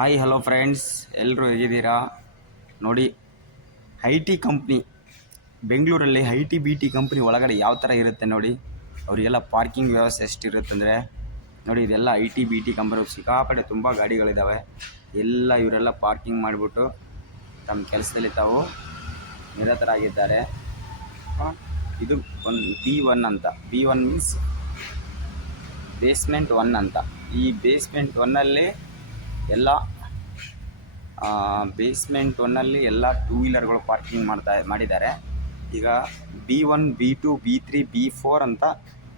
Hi hello friends, ಎಲ್ಲರೂ ಹೇಗಿದ್ದೀರಾ? ನೋಡಿ, ಐ ಟಿ ಕಂಪ್ನಿ ಬೆಂಗಳೂರಲ್ಲಿ ಐ ಟಿ ಕಂಪ್ನಿ ಒಳಗಡೆ ಯಾವ ಥರ ಇರುತ್ತೆ ನೋಡಿ. ಅವರಿಗೆಲ್ಲ ಪಾರ್ಕಿಂಗ್ ವ್ಯವಸ್ಥೆ ಎಷ್ಟಿರುತ್ತೆ ಅಂದರೆ ನೋಡಿ, ಇದೆಲ್ಲ ಐ ಟಿ ಕಂಪ್ನಿ ಸಿಕ್ಕಾಪಟ್ಟೆ ತುಂಬ ಗಾಡಿಗಳಿದ್ದಾವೆ. ಎಲ್ಲ ಇವರೆಲ್ಲ ಪಾರ್ಕಿಂಗ್ ಮಾಡಿಬಿಟ್ಟು ತಮ್ಮ ಕೆಲಸದಲ್ಲಿ ತಾವು ನಿರತರಾಗಿದ್ದಾರೆ. ಇದು ಒಂದು B1 ಅಂತ. B1 ಮೀನ್ಸ್ ಬೇಸ್ಮೆಂಟ್ 1 ಅಂತ. ಈ ಬೇಸ್ಮೆಂಟ್ 1ನಲ್ಲಿ ಬೇಸ್ಮೆಂಟ್ 1ನಲ್ಲಿ ಎಲ್ಲ ಟೂ ವೀಲರ್ಗಳು ಪಾರ್ಕಿಂಗ್ ಮಾಡಿದ್ದಾರೆ. ಈಗ B1, B2, B3, B4 ಅಂತ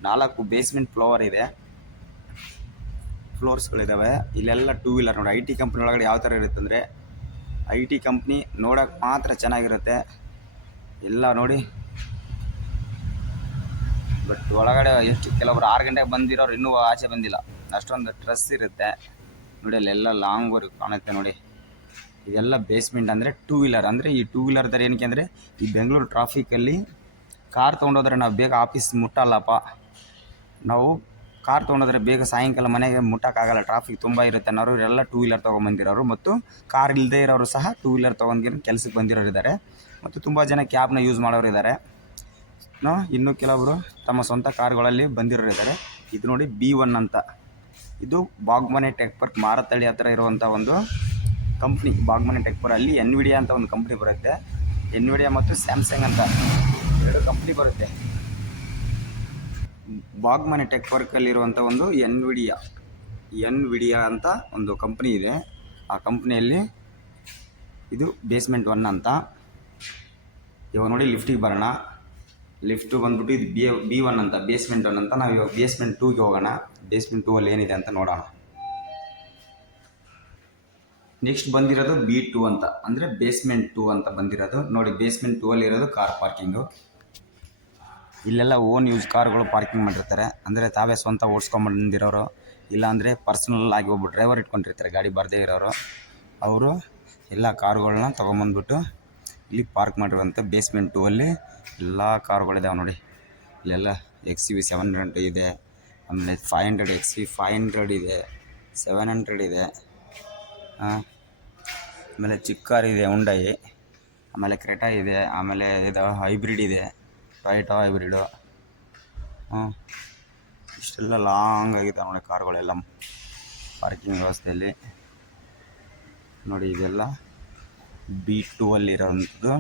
4 ಬೇಸ್ಮೆಂಟ್ ಫ್ಲೋರ್ಸ್ಗಳಿದ್ದಾವೆ. ಇಲ್ಲೆಲ್ಲ ಟೂ ವೀಲರ್ ನೋಡಿ. ಐ ಟಿ ಕಂಪ್ನಿ ಒಳಗಡೆ ಯಾವ ಥರ ಇರುತ್ತೆ ಅಂದರೆ, ಐ ಟಿ ಕಂಪ್ನಿ ನೋಡೋಕ್ಕೆ ಮಾತ್ರ ಚೆನ್ನಾಗಿರುತ್ತೆ ಎಲ್ಲ ನೋಡಿ. ಬಟ್ ಒಳಗಡೆ ಕೆಲವರು 6 ಗಂಟೆಗೆ ಬಂದಿರೋರು ಇನ್ನೂ ಆಚೆ ಬಂದಿಲ್ಲ, ಅಷ್ಟೊಂದು ಸ್ಟ್ರೆಸ್ ಇರುತ್ತೆ ನೋಡಿ. ಅಲ್ಲೆಲ್ಲ ಲಾಂಗ್ವರೆಗೂ ಕಾಣುತ್ತೆ ನೋಡಿ. ಇದೆಲ್ಲ ಬೇಸ್ಮೆಂಟ್ ಅಂದರೆ ಟೂ ವೀಲರ್. ಅಂದರೆ ಈ ಟೂ ವೀಲರ್ ಥರ ಏನಕ್ಕೆ ಅಂದರೆ, ಈ ಬೆಂಗಳೂರು ಟ್ರಾಫಿಕಲ್ಲಿ ಕಾರ್ ತೊಗೊಂಡೋದ್ರೆ ನಾವು ಬೇಗ ಆಫೀಸ್ ಮುಟ್ಟಲ್ಲಪ್ಪ. ನಾವು ಕಾರ್ ತೊಗೊಂಡೋದ್ರೆ ಬೇಗ ಸಾಯಂಕಾಲ ಮನೆಗೆ ಮುಟ್ಟೋಕ್ಕಾಗಲ್ಲ, ಟ್ರಾಫಿಕ್ ತುಂಬ ಇರುತ್ತೆ ಅನ್ನೋರು ಇವರೆಲ್ಲ ಟೂ ವೀಲರ್ ತೊಗೊಂಬಂದಿರೋರು. ಮತ್ತು ಕಾರ್ ಇಲ್ಲದೆ ಇರೋರು ಸಹ ಟೂ ವೀಲರ್ ತೊಗೊಂಡು ಕೆಲಸಕ್ಕೆ ಬಂದಿರೋರು ಇದ್ದಾರೆ. ಮತ್ತು ತುಂಬ ಜನ ಕ್ಯಾಬ್ನ ಯೂಸ್ ಮಾಡೋರು ಇದ್ದಾರೆ. ಇನ್ನೂ ಕೆಲವರು ತಮ್ಮ ಸ್ವಂತ ಕಾರ್ಗಳಲ್ಲಿ ಬಂದಿರೋರು ಇದ್ದಾರೆ. ಇದು ನೋಡಿ B1 ಅಂತ. ಇದು ಬಾಗ್ಮನೆ ಟೆಕ್ ಪಾರ್ಕ್ ಮಾರತಳ್ಳಿ ಹತ್ರ ಇರುವಂಥ ಒಂದು ಕಂಪ್ನಿ. ಬಾಗ್ಮನೆ ಟೆಕ್ ಪಾರ್ಕ್ ಅಲ್ಲಿ NVIDIA ಅಂತ ಒಂದು ಕಂಪ್ನಿ ಬರುತ್ತೆ. NVIDIA ಮತ್ತು ಸ್ಯಾಮ್ಸಂಗ್ ಅಂತ 2 ಕಂಪ್ನಿ ಬರುತ್ತೆ. ಬಾಗ್ಮನೆ ಟೆಕ್ ಪಾರ್ಕಲ್ಲಿರುವಂಥ ಒಂದು NVIDIA ಅಂತ ಒಂದು ಕಂಪ್ನಿ ಇದೆ. ಆ ಕಂಪ್ನಿಯಲ್ಲಿ ಇದು ಬೇಸ್ಮೆಂಟ್ 1 ಅಂತ. ಇವಾಗ ನೋಡಿ ಲಿಫ್ಟಿಗೆ ಬರೋಣ. ಲಿಫ್ಟು ಬಂದ್ಬಿಟ್ಟು ಇದು B1 ಅಂತ, ಬೇಸ್ಮೆಂಟ್ 1 ಅಂತ. ನಾವು ಇವಾಗ ಬೇಸ್ಮೆಂಟ್ 2ಗೆ ಹೋಗೋಣ. ಬೇಸ್ಮೆಂಟ್ 2ಅಲ್ಲಿ ಏನಿದೆ ಅಂತ ನೋಡೋಣ. ನೆಕ್ಸ್ಟ್ ಬಂದಿರೋದು B2 ಅಂತ, ಅಂದರೆ ಬೇಸ್ಮೆಂಟ್ 2 ಅಂತ ಬಂದಿರೋದು ನೋಡಿ. ಬೇಸ್ಮೆಂಟ್ 2ಅಲ್ಲಿ ಇರೋದು ಕಾರ್ ಪಾರ್ಕಿಂಗು. ಇಲ್ಲೆಲ್ಲ ಓನ್ ಯೂಸ್ ಕಾರ್ಗಳು ಪಾರ್ಕಿಂಗ್ ಮಾಡಿರ್ತಾರೆ. ಅಂದರೆ ತಾವೇ ಸ್ವಂತ ಓಡಿಸ್ಕೊಂಬಂದಿರೋರು, ಇಲ್ಲಾಂದರೆ ಪರ್ಸ್ನಲ್ ಆಗಿ ಒಬ್ಬ ಡ್ರೈವರ್ ಇಟ್ಕೊಂಡಿರ್ತಾರೆ, ಗಾಡಿ ಬರದೇ ಇರೋರು. ಅವರು ಎಲ್ಲ ಕಾರುಗಳನ್ನ ತೊಗೊಂಬಂದ್ಬಿಟ್ಟು ಇಲ್ಲಿ ಪಾರ್ಕ್ ಮಾಡಿರುವಂಥ ಬೇಸ್ಮೆಂಟ್ 2ಅಲ್ಲಿ ಎಲ್ಲ ಕಾರುಗಳಿದ್ದಾವೆ ನೋಡಿ. ಇಲ್ಲೆಲ್ಲ XUV 700 ಇದೆ, ಆಮೇಲೆ 500 XV 500 ಇದೆ, 700 ಇದೆ, ಆಮೇಲೆ ಚಿಕ್ಕ ಕಾರ್ ಇದೆ ಹುಂಡೈ, ಆಮೇಲೆ ಕ್ರೆಟಾ ಇದೆ, ಆಮೇಲೆ ಇದು ಹೈಬ್ರಿಡ್ ಇದೆ, ಟೊಯೋಟಾ ಹೈಬ್ರಿಡು. ಇಷ್ಟೆಲ್ಲ ಲಾಂಗ್ ಆಗಿದೆ ನೋಡಿ ಕಾರುಗಳೆಲ್ಲ ಪಾರ್ಕಿಂಗ್ ವ್ಯವಸ್ಥೆಯಲ್ಲಿ ನೋಡಿ. ಇದೆಲ್ಲ B2 ಅಲ್ಲಿರೋಂಥದ್ದು.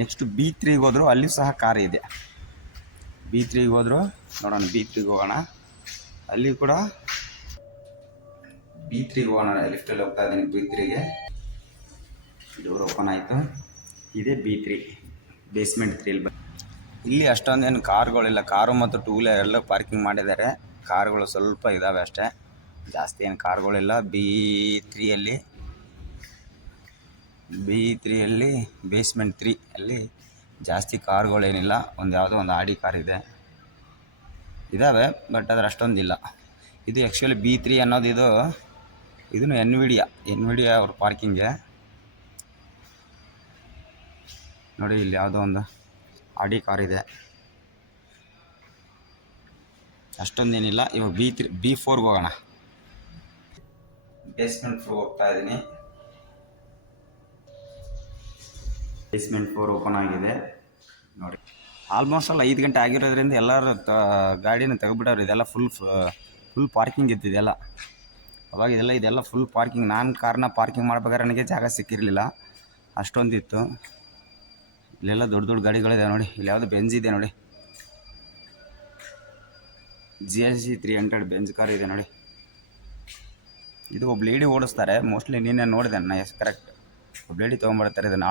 ನೆಕ್ಸ್ಟ್ B3ಗೆ ಹೋದ್ರು ಅಲ್ಲಿ ಸಹ ಕಾರ್ ಇದೆ. B3ಗೆ ಹೋದ್ರು ನೋಡೋಣ. B3ಗೆ ಹೋಗೋಣ. ಅಲ್ಲಿ ಕೂಡ B3ಗೆ ಹೋಗೋಣ. ಲಿಫ್ಟಲ್ಲಿ ಹೋಗ್ತಾ ಇದ್ದೀನಿ B3ಗೆ. ಡೋರ್ ಓಪನ್ ಆಯಿತು. ಇದೇ B3 ಬೇಸ್ಮೆಂಟ್ 3. ಇಲ್ಲಿ ಅಷ್ಟೊಂದೇನು ಕಾರುಗಳಿಲ್ಲ. ಕಾರು ಮತ್ತು ಟೂ ವೀಲರ್ ಎಲ್ಲ ಪಾರ್ಕಿಂಗ್ ಮಾಡಿದ್ದಾರೆ. ಕಾರುಗಳು ಸ್ವಲ್ಪ ಇದ್ದಾವೆ ಅಷ್ಟೇ, ಜಾಸ್ತಿ ಏನು ಕಾರುಗಳಿಲ್ಲ. B3ಯಲ್ಲಿ ಬೇಸ್ಮೆಂಟ್ 3 ಅಲ್ಲಿ ಜಾಸ್ತಿ ಕಾರುಗಳೇನಿಲ್ಲ. ಯಾವುದೋ ಒಂದು ಆಡಿ ಕಾರ್ ಇದ್ದಾವೆ, ಬಟ್ ಅದ್ರ ಅಷ್ಟೊಂದಿಲ್ಲ. ಇದು ಆ್ಯಕ್ಚುಲಿ B3 ಅನ್ನೋದು ಇದನ್ನು NVIDIA ಅವ್ರ ಪಾರ್ಕಿಂಗ್ಗೆ ನೋಡಿ. ಇಲ್ಲಿ ಯಾವುದೋ ಒಂದು ಆಡಿ ಕಾರ್ ಇದೆ, ಅಷ್ಟೊಂದೇನಿಲ್ಲ. ಇವಾಗ B4ಗೆ ಹೋಗೋಣ. ಬೇಸ್ಮೆಂಟ್ 4 ಹೋಗ್ತಾ ಇದ್ದೀನಿ. ಬೇಸ್ಮೆಂಟ್ 4 ಓಪನ್ ಆಗಿದೆ ನೋಡಿ. ಆಲ್ಮೋಸ್ಟ್ ಅಲ್ಲಿ 5 ಗಂಟೆ ಆಗಿರೋದ್ರಿಂದ ಎಲ್ಲರೂ ಗಾಡಿನ ತೆಗೆದುಬಿಟ್ಟವ್ರು. ಇದೆಲ್ಲ ಫುಲ್ ಪಾರ್ಕಿಂಗ್ ಇದ್ದಿದೆಲ್ಲ. ಅವಾಗ ಇದೆಲ್ಲ ಫುಲ್ ಪಾರ್ಕಿಂಗ್. ನಾನು ಕಾರ್ನ ಪಾರ್ಕಿಂಗ್ ಮಾಡ್ಬೇಕಾದ್ರೆ ನನಗೆ ಜಾಗ ಸಿಕ್ಕಿರಲಿಲ್ಲ, ಅಷ್ಟೊಂದಿತ್ತು. ಇಲ್ಲೆಲ್ಲ ದೊಡ್ಡ ದೊಡ್ಡ ಗಾಡಿಗಳಿದೆ ನೋಡಿ. ಇಲ್ಲಿ ಯಾವುದು ಬೆಂಜ್ ಇದೆ ನೋಡಿ, GSG 300 ಬೆಂಜ್ ಕಾರ್ ಇದೆ ನೋಡಿ. ಇದು ಒಬ್ಬ ಲೇಡಿ ಓಡಿಸ್ತಾರೆ. ಮೋಸ್ಟ್ಲಿ ನೀನೇ ನೋಡಿದೆ ನಾನು, ಎಸ್ ಕರೆಕ್ಟ್. ಒಬ್ಬ ಲೇಡಿ ತೊಗೊಂಡ್ಬರ್ತಾರೆ. ಇದನ್ನು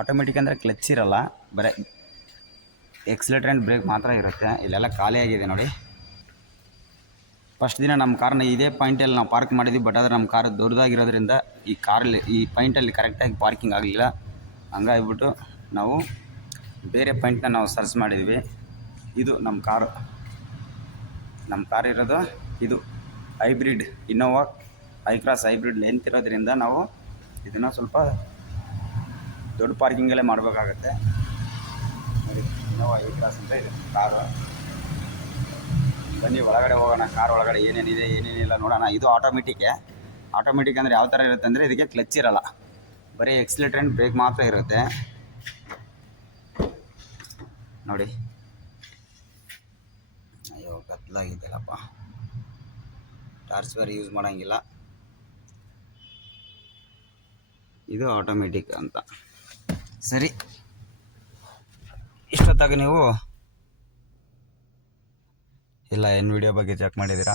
ಆಟೋಮೆಟಿಕ್ ಅಂದರೆ ಕ್ಲಚ್ ಇರಲ್ಲ, ಬರೀ ಎಕ್ಸಲೇಟರ್ ಆ್ಯಂಡ್ ಬ್ರೇಕ್ ಮಾತ್ರ ಇರುತ್ತೆ. ಇಲ್ಲೆಲ್ಲ ಖಾಲಿಯಾಗಿದೆ ನೋಡಿ. ಫಸ್ಟ್ ದಿನ ನಮ್ಮ ಕಾರ್ನ ಇದೇ ಪಾಯಿಂಟಲ್ಲಿ ನಾವು ಪಾರ್ಕ್ ಮಾಡಿದ್ವಿ. ಬಟ್ ಆದರೆ ನಮ್ಮ ಕಾರ್ ದೊಡ್ಡದಾಗಿರೋದ್ರಿಂದ ಈ ಪಾಯಿಂಟಲ್ಲಿ ಕರೆಕ್ಟಾಗಿ ಪಾರ್ಕಿಂಗ್ ಆಗಲಿಲ್ಲ. ಹಂಗಾಗಿಬಿಟ್ಟು ನಾವು ಬೇರೆ ಪಾಯಿಂಟ್ನ ನಾವು ಸರ್ಚ್ ಮಾಡಿದ್ವಿ. ಇದು ನಮ್ಮ ಕಾರ್ ಇರೋದು ಇದು ಹೈಬ್ರಿಡ್ ಇನ್ನೋವಾ ಐಕ್ರಾಸ್ ಹೈಬ್ರಿಡ್ ಲೆಂತ್ ಇರೋದ್ರಿಂದ ನಾವು ಇದನ್ನು ಸ್ವಲ್ಪ ದೊಡ್ಡ ಪಾರ್ಕಿಂಗಲ್ಲೇ ಮಾಡಬೇಕಾಗತ್ತೆ ನೋಡಿ. ಇನ್ನೋವಾ ಐಕ್ರಾಸ್ ಅಂತ ಇದೆ ಕಾರು. ಬನ್ನಿ ಒಳಗಡೆ ಹೋಗೋಣ. ಕಾರ್ ಒಳಗಡೆ ಏನೇನಿದೆ ಏನೇನಿಲ್ಲ ನೋಡೋಣ. ಇದು ಆಟೋಮೆಟಿಕ್ಕೆ. ಆಟೋಮೆಟಿಕ್ ಅಂದರೆ ಯಾವ ಥರ ಇರುತ್ತೆ ಅಂದರೆ ಇದಕ್ಕೆ ಕ್ಲಚ್ ಇರಲ್ಲ, ಬರೀ ಎಕ್ಸ್ಲೇಟರ್ ಆ್ಯಂಡ್ ಬ್ರೇಕ್ ಮಾತ್ರ ಇರುತ್ತೆ ನೋಡಿ. ಅಯ್ಯೋ ಕತ್ಲಾಗಿದೆಯಲ್ಲಪ್ಪ, ಟಾರ್ಚ್ ಬೇರೆ ಯೂಸ್ ಮಾಡೋಂಗಿಲ್ಲ. ಇದು ಆಟೋಮೆಟಿಕ್ ಅಂತ. ಸರಿ, ಇಷ್ಟೊತ್ತಾಗ ನೀವು ಇಲ್ಲ ಏನು ವಿಡಿಯೋ ಬಗ್ಗೆ ಚೆಕ್ ಮಾಡಿದ್ದೀರಾ?